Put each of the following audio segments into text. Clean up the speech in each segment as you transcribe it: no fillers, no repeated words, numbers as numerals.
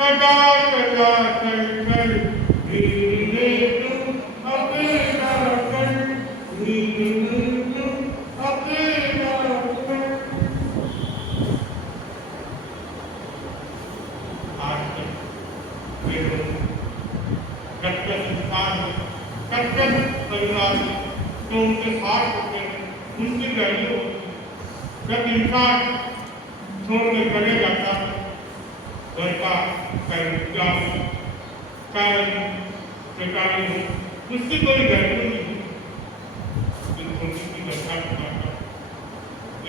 सदा सदा कंकर जब तक इंसान है तब तक परिवार जो उनके साथ होते हैं उनकी वैल्यू होती है। जब इंसान छोड़ के चले जाता है घर का चाहे पूजा हो चाहे सरकारी हो उसकी कोई वैल्यू नहीं होती। एक छोटी सी घटना सुनाता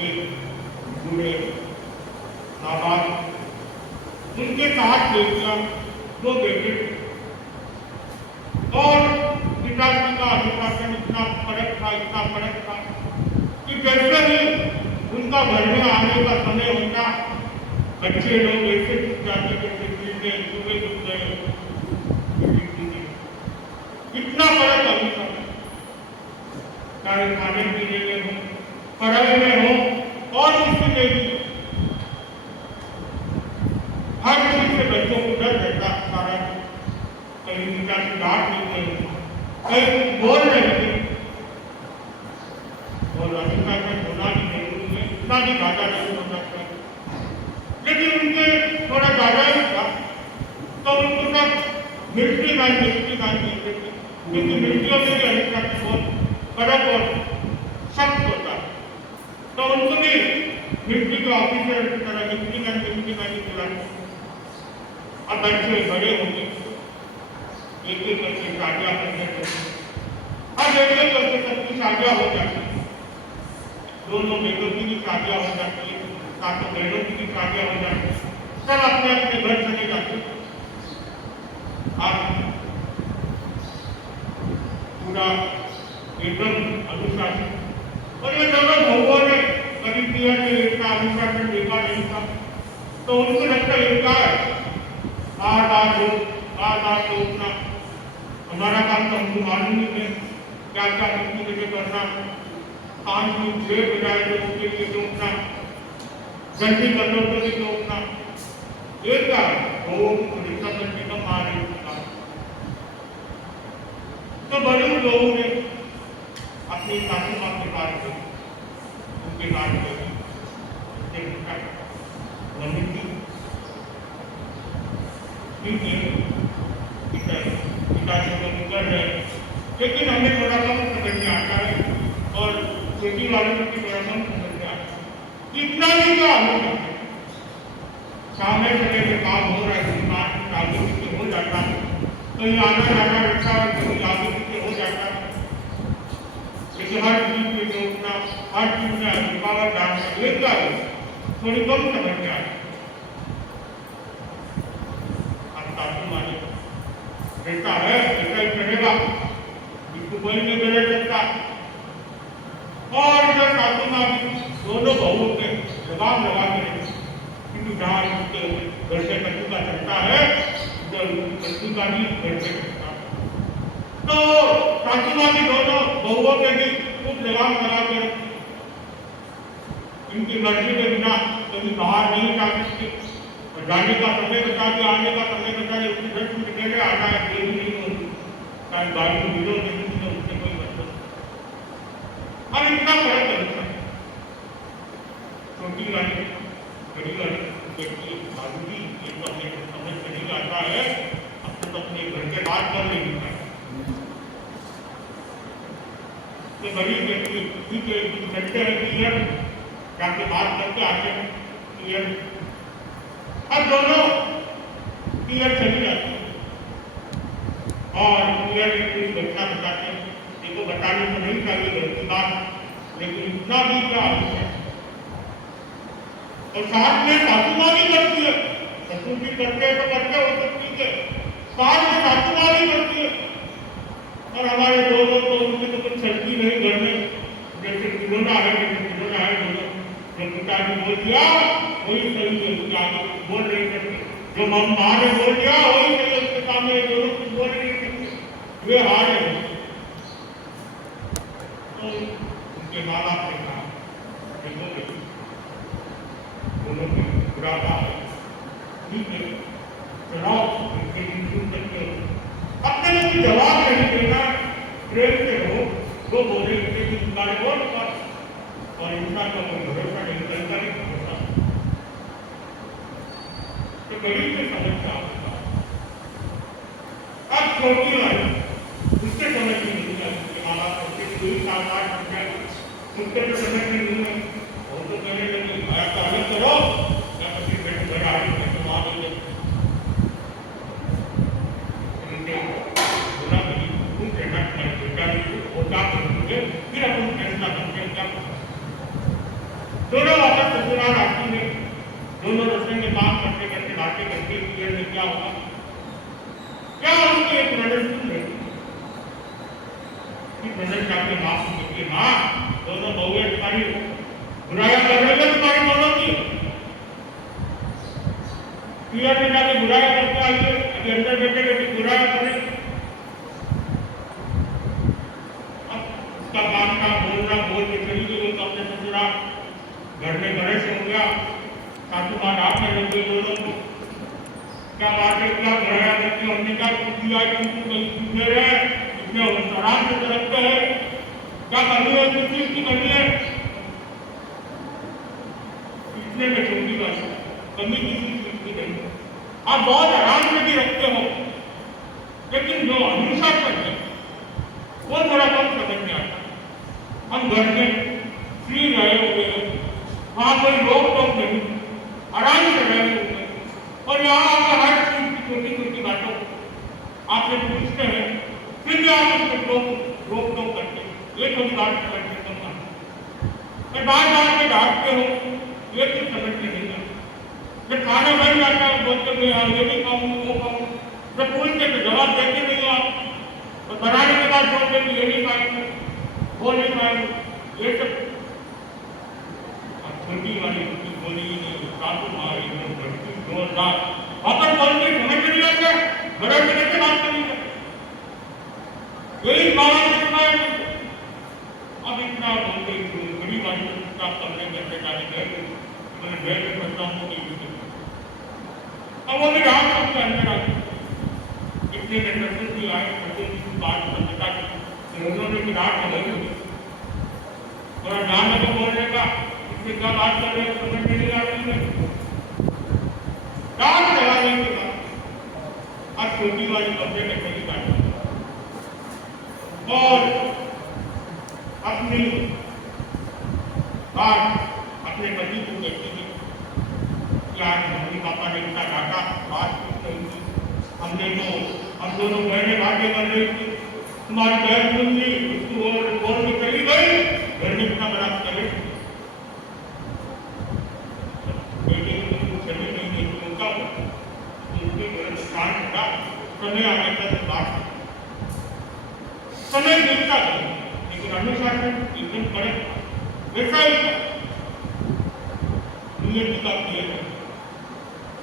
एक बूढ़े माँ बाप उनके साथ बेटियां दो बेटे और पिताजी का अनुशासन इतना फर्क था कि जैसे ही उनका घर में आने का समय होता बच्चे लोग ऐसे छूट जाते जैसे सुबह छूट गए। इतना फर्क अभी तक चाहे खाने पीने में हो पढ़ाई में हो और किसी में भी हर चीज से बच्चों को डर रहता सारा कहीं पिता की डांट नहीं गई कहीं बोल रहे थे और अधिकार में होना भी जरूरी है इतना भी ज्यादा नहीं हो सकता लेकिन उनके थोड़ा ज्यादा ही था तो उनको सब मिलिट्री मैन मिलते थे क्योंकि मिलिट्रियों में भी अधिकार बहुत कड़क और सख्त होता है तो उनको भी मिलिट्री के ऑफिसर की तरह मिलिट्री मैन ही बोला। अब बच्चे बड़े होंगे एक एक करके शादियां करने चाहिए अब एक एक करके सबकी शादियां हो जाती है दोनों बेटों की भी शादियां हो जाती है सातों बहनों की भी शादियां हो जाती है सब अपने अपने घर चले जाते हैं। आप पूरा एकदम अनुशासित और ये दोनों बहुओं ने कभी पियर ने इतना अनुशासन देखा नहीं था तो उनको लगता है बार उठना हमारा काम तो हमको मालूम ही है क्या क्या कितनी जगह करना काम की 6 बजाए तो उसके लिए तो उठना जल्दी करने के लिए तो उठना एक बार वो परीक्षा करने का मारे उठना तो बड़े लोगों ने अपनी सासू माँ के पास गए उनके पास गए मम्मी जी पिताजी को कर रहे लेकिन हमें थोड़ा कम समझ में आता है और खेती वालों को थोड़ा कम समझ में आता है इतना भी क्या होता है सामने चले में काम हो रहा है दुकान आगे पीछे हो जाता है कहीं आना जाना रखा है कहीं आगे पीछे हो जाता है लेकिन हर चीज में जोड़ना हर चीज में रुकावट डालना ये क्या है थोड़ी कम समझ में आता है। ऐसा है ऐसा ही चलेगा इसको कोई नहीं बदल सकता और इधर सासू माँ भी दोनों बहुओं के जवाब लगा के क्योंकि जहाँ उसके घर से कच्चू का चलता है उधर कच्चू का भी घर से चलता है तो सासू माँ भी दोनों बहुओं के भी खूब जवाब लगा कर इनकी मर्जी के बिना कभी बाहर नहीं जा सकते जाने का समय बता दिया आने का समय बता दिया उसकी 10 मिनट पहले आना है ये भी नहीं होती चाहे गाड़ी को विरोध नहीं होती उससे कोई मतलब अब इतना फर्क है छोटी वाली बड़ी वाली व्यक्ति बाबूजी ये तो अपने समझ में नहीं आता है अब तो अपने घर के बात कर लेगी तो बड़ी व्यक्ति ठीक है चलते हैं क्लियर जाके बात करके आते हैं क्लियर अब दोनों क्लियर चली जाती है और क्लियर कोई घटना बताते हैं देखो बताने को नहीं चाहिए घर की बात लेकिन इतना भी क्या है और साथ में सासू माँ भी करती है ससुर भी करते हैं तो करते हो सब ठीक है साथ में सासू माँ भी करती है और हमारे दोनों तो उनसे तो कुछ चलती नहीं घर में जैसे खिलौना है दोनों जो पिताजी बोल दिया वही सही है क्या बोल रही सकते जो माँ ने बोल दिया वही सही है उसके सामने दोनों कुछ बोल नहीं सकते वे हार है तो उनके माँ बाप ने कहा देखो दोनों की बुरा है ठीक है चलाओ इनके लिए सुन सकते हो अपने लोग जवाब नहीं देना प्रेम से रहो वो बोले इनके लिए तुम्हारे बोल और इंसान का कोई भरोसा नहीं चलता नहीं भरोसा तो गरीब से समझता अब छोटी वाली उससे समझ में नहीं आती कि माँ बाप बच्चे को 2 साल 8 घंटे मुझसे तो समझ में नहीं है। वो तो कहने लगे आया तो अलग करो या फिर बेटे घर आ रही है तो वहाँ पे बोला कि तुम कहना तुम्हारे बेटा नहीं वो क्या करोगे फिर अपन फैसला करते हैं क्या। दोनों वापस ससुराल आती है, दोनों रसोई में काम करते करते बातें करते हुए में क्या होगा, क्या उसकी एक नजर सुन रही नजर जाके माँ को कहती है माँ दोनों बहुएं तुम्हारी बुराइयां कर रही है तुम्हारी दोनों की पिया में जाके बुराइयां करते आई है अभी अंदर बैठे बैठे बुराइयां करे। अब उसका काम था बोलना बोल के चली गई वो तो अपने ससुराल घर में बड़े से हो गया सासू माँ डांट में लग गई दोनों को क्या बात है क्या बुराइयां करती है हमने क्या किया तुमको कहीं सुनने रहे इतने आराम से रखते हैं क्या कमी है किस चीज की कमी है इतने में छोटी बात कमी किसी चीज की नहीं है। आप बहुत आराम से भी रखते हो लेकिन जो अनुशासन है वो थोड़ा कम समझ में आता। हम घर में फ्री रहे हुए हैं वहाँ कोई रोक टोक नहीं आराम से रहे हुए हैं और यहाँ आकर हर चीज की छोटी छोटी बातों आपसे पूछते हैं फिर भी आप उसको रोक टोक करते ये थोड़ी बात करते कम मैं बार बार के डांटते हो ये कुछ समझ में नहीं आता। जब खाना बन जाता है बोलते मैं ये नहीं खाऊंगा वो खाऊंगा जब पूछते तो जवाब देते नहीं हो आप और बनाने के बाद बोलते कि ये नहीं खाएंगे वो नहीं खाएंगे ये सब छोटी वाली बोली सासू मारी भड़की जोरदार वापस बोलते समझ में नहीं आता बड़े से कैसे बात करेंगे यही बात अब इतना बोलते बड़ी बात कमरे में से डाले गए मैंने बैठ कर करता हूँ अब वो भी रात सबके अंदर आते इतने में ससुर जी आए ससुर जी की बात पता की उन्होंने भी रात लगाई होगी थोड़ा ध्यान लगे बोलने का इससे क्या बात कर रहे हैं समझ में नहीं आ रही है रात लगाने के बाद अब छोटी वाली कमरे में चली जाती और अपनी बात अपने पति को कहती है कि आज मम्मी पापा ने इतना डांटा बात कुछ नहीं की हमने तो हम दोनों बहने बातें कर रही थी तुम्हारी बहन सुन ली उसको बोल के चली गई घर में इतना बड़ा करे बेटे को तुम चली नहीं गई उनका उनके घर स्थान था समय आने तक बात समय मिलता है लेकिन अनुशासन एकदम कड़क वैसा ही नियति का किए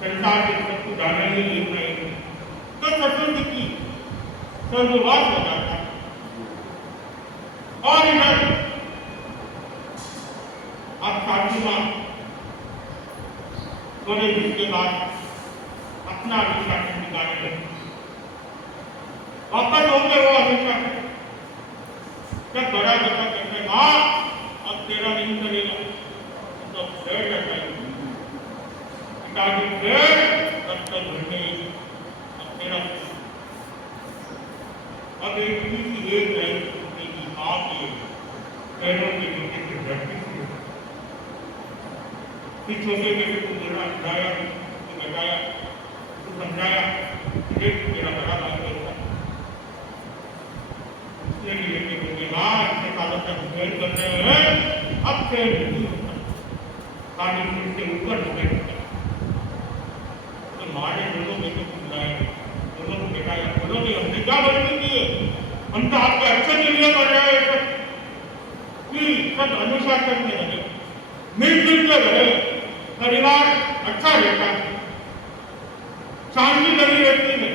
संसार के सबको जाने ही ले रहे हैं तो ससुर जी की सर्ववास हो जाता है और इधर अब सासू माँ थोड़े दिन के बाद अपना अनुशासन निकालने लगे वापस होंगे वो अनुशासन जब बड़ा बेटा कहते माँ अब तेरा नहीं करेगा तो बैठ जाता है पिताजी बैठ तब तक घंटे अब तेरा अब एक की एक रही की माँ के पैरों के नीचे से धरती से फिर छोटे बेटे को बोला बताया तो बताया तो समझाया देख तेरा बड़ा भाई करूँगा उसने लिए माँ इतने सालों तक फेल कर रहे हैं अब फेल नहीं होता काली फूल से ऊपर नहीं होता तो माँ ने दोनों बेटों को बुलाया दोनों को बताया बोलो कि हमने क्या गलती की है हम तो आपके अच्छे के लिए कर रहे हैं सब अनुशासन में रहे मिलजुल के रहे परिवार अच्छा रहता है शांति बनी रहती है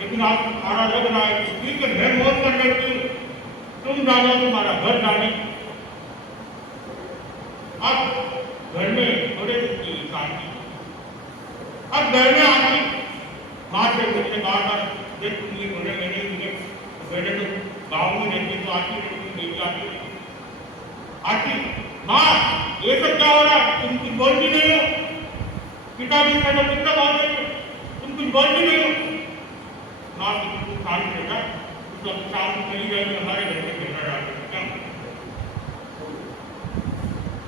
लेकिन आप तुम्हारा लग रहा है ठीक है मैं मौत कर लेती हूँ तुम जानो तुम्हारा घर जाने अब घर में थोड़े दिन की शांति अब घर में आती माँ से बोलने बार देख तुम ये बोले मैंने मुझे मैंने तो गाँव में रहती तो आती रहती बेटी आती माँ ये सब क्या हो रहा है तुम कुछ बोलती नहीं हो पिताजी से तो कितना बात है तुम कुछ बोलती नहीं हो माँ किसी को खाली रहेगा तो अब शाम को चली जाएगी हमारे घर में खेलना डालते क्या।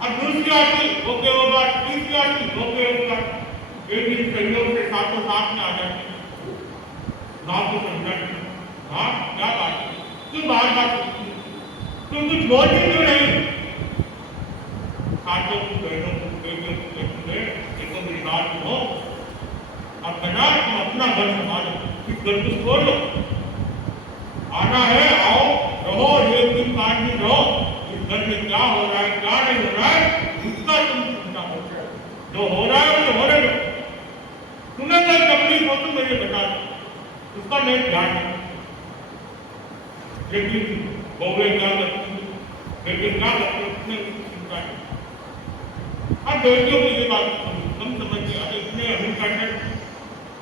अब दूसरी आती ओके वो बात, तीसरी आती ओके वो बात, एक दिन सहयोग से साथों साथ में आ जाती माँ को समझाती हाँ क्या बात है क्यों बार बार तुम कुछ बोलती क्यों नहीं। साथों की बहनों को बेटियों को कहते हैं देखो मेरी बात सुनो अब बना तुम अपना घर संभालो इस घर को छोड़ लो आना है आओ रहो एक दिन 5 दिन रहो इस घर में क्या हो रहा है क्या नहीं हो रहा है इसका तुम चिंता करो जो हो रहा है वो होने दो तुम्हें कोई तकलीफ हो तो मुझे बता दो उसका मैं ध्यान रखूं। लेकिन बहुएं क्या करती लेकिन क्या करते उसने चिंता नहीं। अब बेटियों की ये बात हम समझते हैं इतने अभिकरण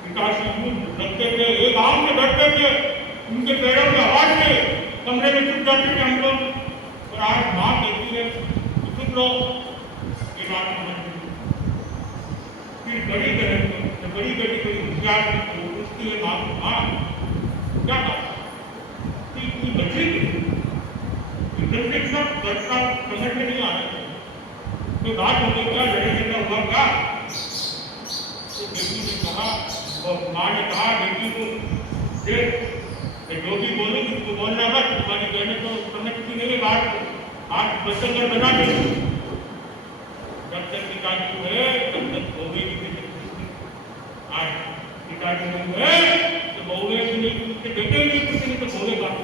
विकासशील लगते थे एक आम से बैठते थे उनके पैरों की आवाज से कमरे में चुप जाते थे हम लोग और आज माँ कहती है चुप रहो ये बात समझ फिर बड़ी बहन को बड़ी बेटी को होशियार उसकी ये बात माँ क्या बात इतनी बची इधर से इतना बच्चा समझ में नहीं आ रहा तो बात हो गई क्या लड़ाई झगड़ा हुआ क्या तो बेटी ने कहा और माँ ने कहा बेटी को देख जो भी बोलूंगी तो बोलना मत तुम्हारी बहने तो समझती नहीं बात को आज बच्चा बना दे जब तक पिताजी हुए तब तक बहुएं भी नहीं आज पिताजी नहीं हुए तो बहुएं भी नहीं उसके बेटे नहीं कुछ नहीं तो बहुएं बात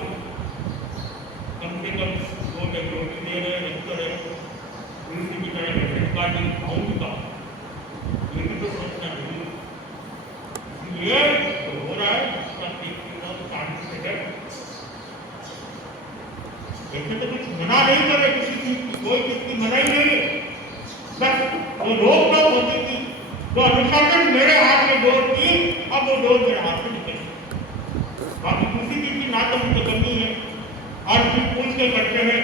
कम से कम 2 टाइम रोटी दे रहे रखते रहे उनकी की तरह रेशन कार्ड आऊंगा ये भी तो सोचना नहीं इसलिए जो हो रहा है उसका ऐसे तो कुछ मना नहीं कर रहे किसी चीज की कोई चीज की मना ही नहीं बस वो रोक टोक होती थी वो अनुशासन मेरे हाथ में डोर थी अब वो डोर मेरे हाथ से निकल बाकी किसी चीज की ना तो मुझे कमी है हर चीज पूछ के करते हैं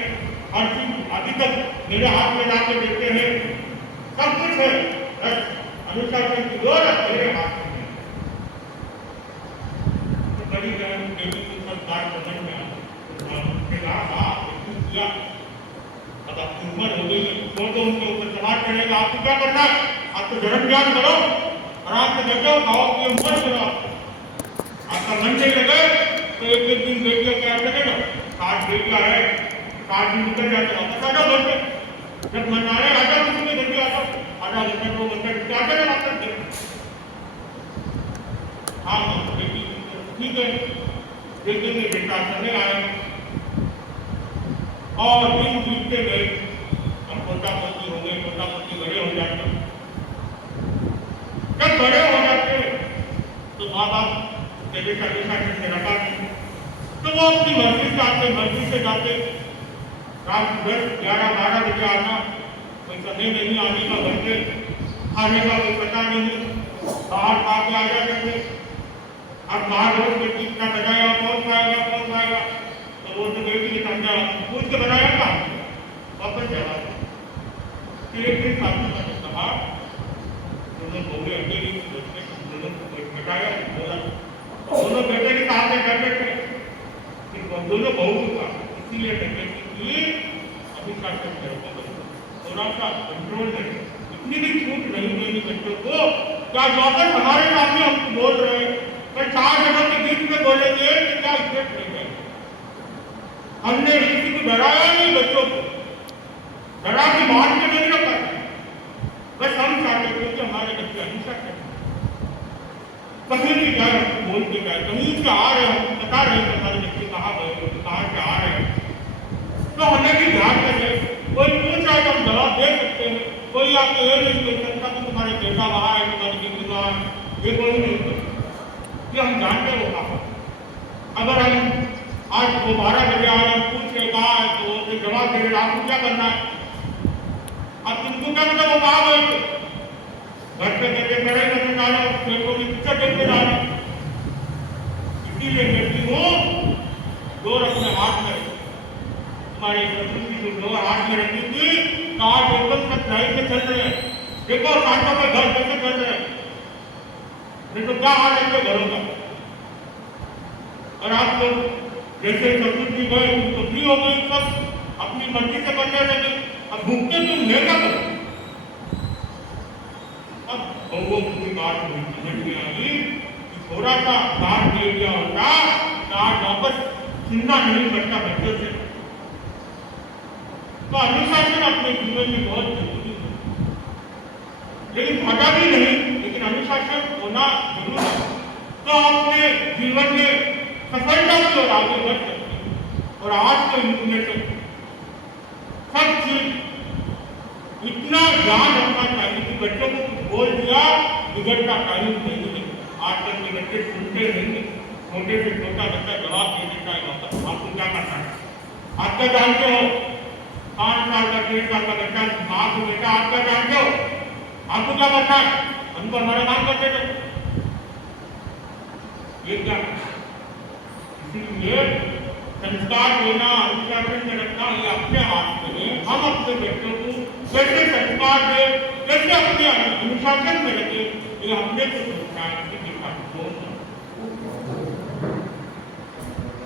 हर चीज अभी तक मेरे हाथ में ला के देते हैं सब कुछ है बस अनुशासन की डोर मेरे हाथ में है तो बड़ी बहन बेटी की सरकार समझ में आ किया अब आपकी उम्र हो गई है छोड़ दो उनके ऊपर समाज करेगा आपको क्या करना है आप तो धर्म ज्ञान करो आराम से बैठो खाओ पियो मौज करो आपका मन नहीं लगे तो एक दिन बेटियों क्या करेगा 7 बेटियां है 7 दिन निकल जाते हो बता दो घर पे जब मन आए आधा घंटे में जल्दी आता आधा घंटा 2 घंटे आते ना बात हाँ बेटी ठीक है देखेंगे बेटा समय आए और दिन बीतते गए हम पोता पोती हो गए पोता पोती बड़े हो जाते जब बड़े हो जाते तो माँ बाप तेरे से रखा नहीं तो वो अपनी मर्जी से जाते रात 10-11-12 बजे आना कोई समय नहीं आने का घर पे खाने का कोई पता नहीं बाहर खा के आ जाते थे अब बाहर रोज के कितना बनाया कौन खाएगा तो वो तो बेटी ने समझा पूछ के बनाया था वापस चला फिर एक दिन साथी मैंने कहा दोनों बहुएं अकेली दोनों को बैठाया बोला दोनों बेटे के साथ में बैठे थे फिर दोनों बहू को कहा इसीलिए बेटी की अभिशासन करेगा थोड़ा सा कंट्रोल करें इतनी भी छूट नहीं देनी बच्चों को क्या जॉकर हमारे सामने हम बोल रहे हैं पर 4 जगह के बीच में बोलेंगे कि क्या इज्जत नहीं है हमने किसी को डराया नहीं बच्चों को डरा के बाहर के नहीं रखा बस हम चाहते थे कि हमारे बच्चे अहिंसा करें कहीं भी जाए बोल के जाए कहीं से आ रहे हम बता रहे हैं हमारे बच्चे कहाँ गए कहाँ से आ रहे हैं तो हमें भी ध्यान रखें कोई पूछ रहा है तो हम जवाब दे सकते हैं कोई आपको ये नहीं कह सकता कि तुम्हारे बेटा वहाँ है तुम्हारी बेटी वहाँ है ये कोई नहीं कर ये हम जानते हो कहाँ अगर हम आज वो 12 बजे आ रहे पूछ रहे कहाँ है तो वो जवाब दे रहे आपको क्या करना है अब तुमको क्या मतलब वो कहाँ गए थे घर पे कहते पढ़ाई करने डालो खेलों की पिक्चर देखते डालो इसीलिए कहती हूँ डोर अपने हाथ में तुम्हारी जो डोर हाथ में रखी थी तो आज एकदम सब लाइट में चल रहे हैं देखो सातों के घर कैसे चल रहे हैं नहीं तो क्या हाल है घरों का और आप लोग जैसे ससुर गए तुम तो फ्री हो गई, सब अपनी मर्जी से करने लगे, अब भूखते तुम लेगा करो। अब बहुओं की बात मुझे समझ में आई कि थोड़ा सा दान दे दिया होता तो आज वापस चिंता नहीं करता बच्चों से। तो अनुशासन अपने जीवन में बहुत जरूरी है, लेकिन भागा भी नहीं, लेकिन अनुशासन होना जरूर है। तो अपने जीवन में सफलता की ओर आगे बढ़ सकते हैं। और आज तो इनमें सब चीज इतना ध्यान रखना चाहिए कि बच्चों को कुछ बोल दिया बिगड़ता टाइम नहीं है। आजकल के बच्चे सुनते नहीं, छोटे से छोटा बच्चा जवाब दे देता है वापस, आपको क्या करना है। आपका जानते हो 5 साल का 6 साल का बच्चा माँ को बेटा आपका जानते हो, आपको क्या करना है, हमको हमारा काम करते थे, ये क्या। इसलिए संस्कार देना, अनुशासन में रखना ये अपने हाथ में है। हम अपने बच्चों को कैसे संस्कार दें, कैसे अपने अनुशासन में रखें, ये हमने को सोचना है।